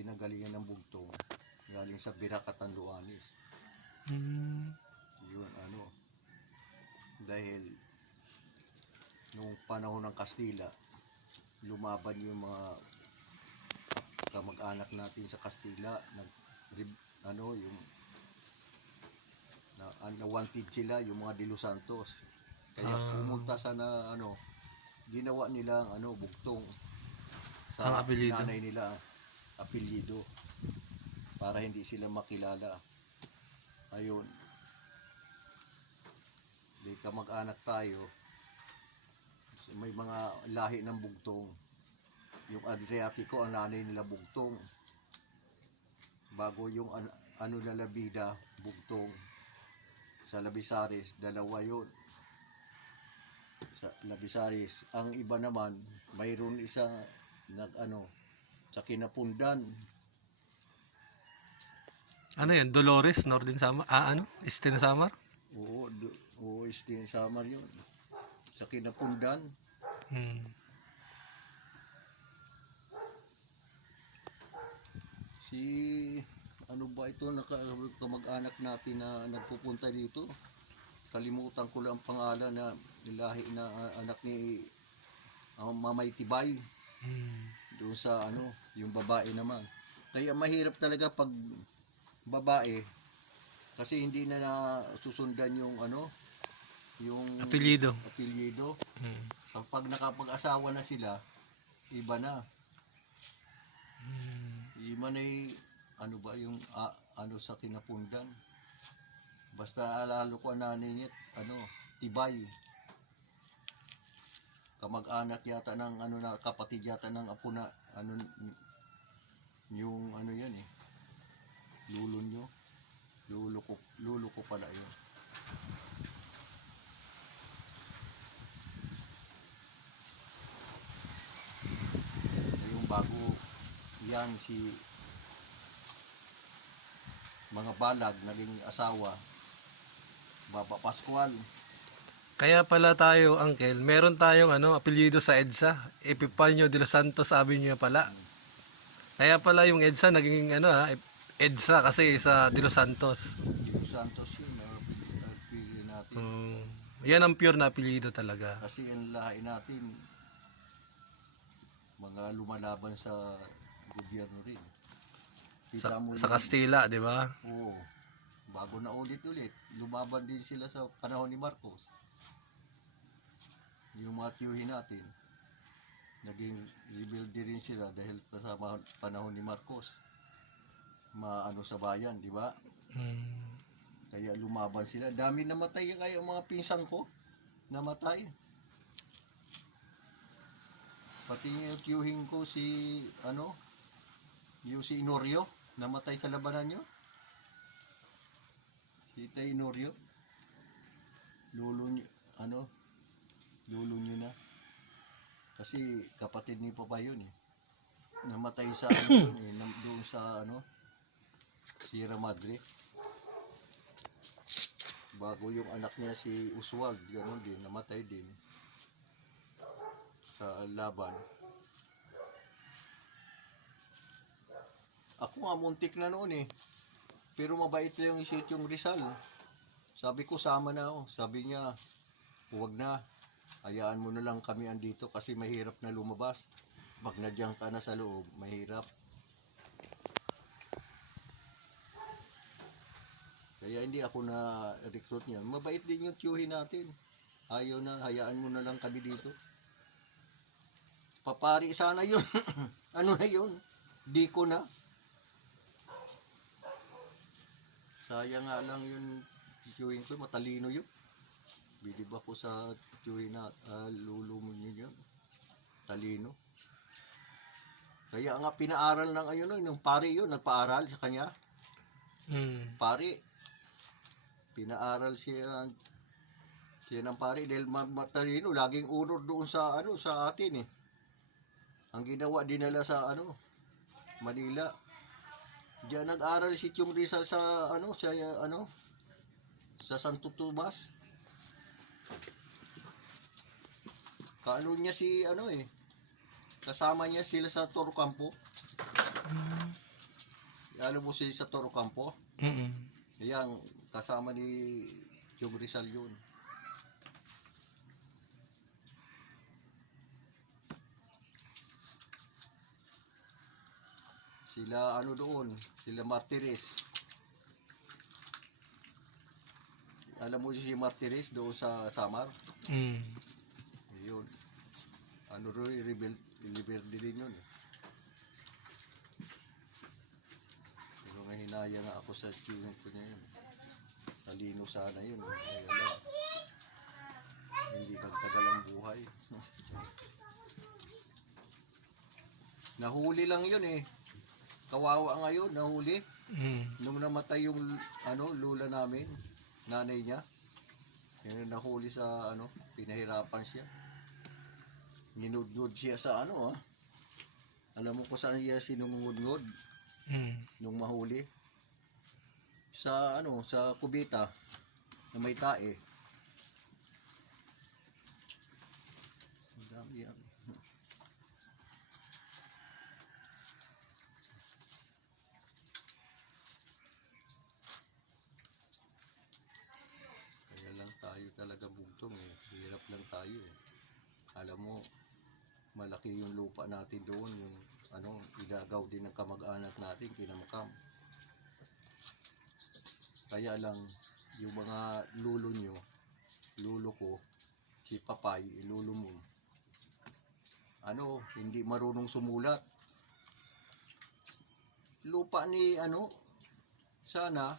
pinagalingan ng bugtong galing sa Birak at Tanduanes. Yun dahil nung panahon ng Kastila, lumaban yung mga kamag-anak natin sa Kastila, yung na wanted sila, yung mga De Los Santos. Kaya pumunta sa ginawa nila bugtong sa nanay nila, apelyido, para hindi sila makilala. Ayun, di kamag-anak tayo, may mga lahi ng bugtong. Yung Adriatico, ang nanay nila bugtong. Bago yung na Labida, bugtong. Sa Labisares, dalawa yun. Sa Labisares. Ang iba naman, mayroon isa sa Kinapundan. Ano yan? Dolores, Northern Samar? Eastern Samar? Oo, Eastern Samar yun. Sa Kinapundan. Ano ba ito, kamag-anak natin na nagpupunta dito? Kalimutan ko lang ang pangalan na lahi na anak ni Mamay Tibay. Doon sa yung babae naman. Kaya mahirap talaga pag babae, kasi hindi na susundan yung yung apelyido. Pag nakapag-asawa na sila, iba na. Iba na yung sa Kinapundan. Basta alalo ko ang nanay niya, Tibay. Kamag-anak yata ng kapatid yata ng apo na yung yan lulo nyo. Lulo ko pala yun. Yung bago yan mga balag naging asawa, Baba Pascual. Kaya pala tayo, Uncle, meron tayong apelyido sa EDSA, Epifanio de los Santos Avenue pala. Kaya pala yung EDSA naging EDSA kasi sa De Los Santos. De Los Santos yun, apelyido natin. Yan ang pure na apelyido talaga. Kasi ang lahi natin, mga lumalaban sa gobyerno rin. Sa Kastila, di ba? Oo. Bago na ulit-ulit, lumaban din sila sa panahon ni Marcos. Yung mga tiyuhin natin, naging rebelde rin sila dahil sa panahon ni Marcos. Sa bayan, di ba? Kaya lumaban sila. Dami namatay kaya mga pinsang ko. Namatay. Pati yung tiyuhin ko yung si Inorio, namatay sa labanan nyo. Si Tay Inorio. Lulo nyo na. Kasi kapatid ni Papa yun Namatay sa doon sa Sierra Madre. Bago yung anak niya si Oswald, ganoon din, namatay din sa laban. Ako nga muntik na noon pero mabait lang yung Sityong Rizal. Sabi ko sama na ako. Sabi niya, huwag na, hayaan mo na lang kami andito kasi mahirap na lumabas. Pag nadyan ka na sa loob, mahirap. Kaya hindi ako na-recruit niya. Mabait din yung tiyuhin natin. Ayaw na, hayaan mo na lang kami dito. Papari sana yun. Na yun? Di ko na. Sayang nga lang yung tiyuhin ko, matalino yun. Bilib ako sa tiyuhin na lulo mo yun. Talino. Kaya nga pinaaral ng yung pari yun, nagpaaral sa kanya. Pari. Pinaaral siya ng pari dahil matalino, laging honor doon sa sa atin Ang ginawa dinala sa Manila. Diyan nag-aral si Chong Rizal sa sa Santo Tomas. Kaano niya si kasama niya sila sa Toro Campo. alam mo si sa Toro Campo, Mm. yan, kasama ni Jong Rizal yun. Sila ano doon, sila Martires. Alam mo si Martires doon sa Samar? Mm. Yun. Ano rin, rebelde din yun. Pero mahinaya nga ako sa tuwing ko niya yun. Talino sana yun. Kaya lang, hindi nagtagal ang buhay. Nahuli lang yun eh. Kawawa ngayon, nahuli. Mm. Nung namatay yung lula namin, nanay niya. Yun, nahuli sa pinahirapan siya. Ninudnod siya sa Alam mo kung saan siya sinungudngod Mm. nung mahuli? Sa sa kubita na may tae. Ang dami yan. Kaya lang tayo talaga bugtong eh. Hirap lang tayo eh. Alam mo, malaki yung lupa natin doon, yung igagaw din ng kamag-anak natin, kinamkam. Kaya lang, yung mga lulo ko, si Papay, lulo mo, hindi marunong sumulat. Lupa ni sana,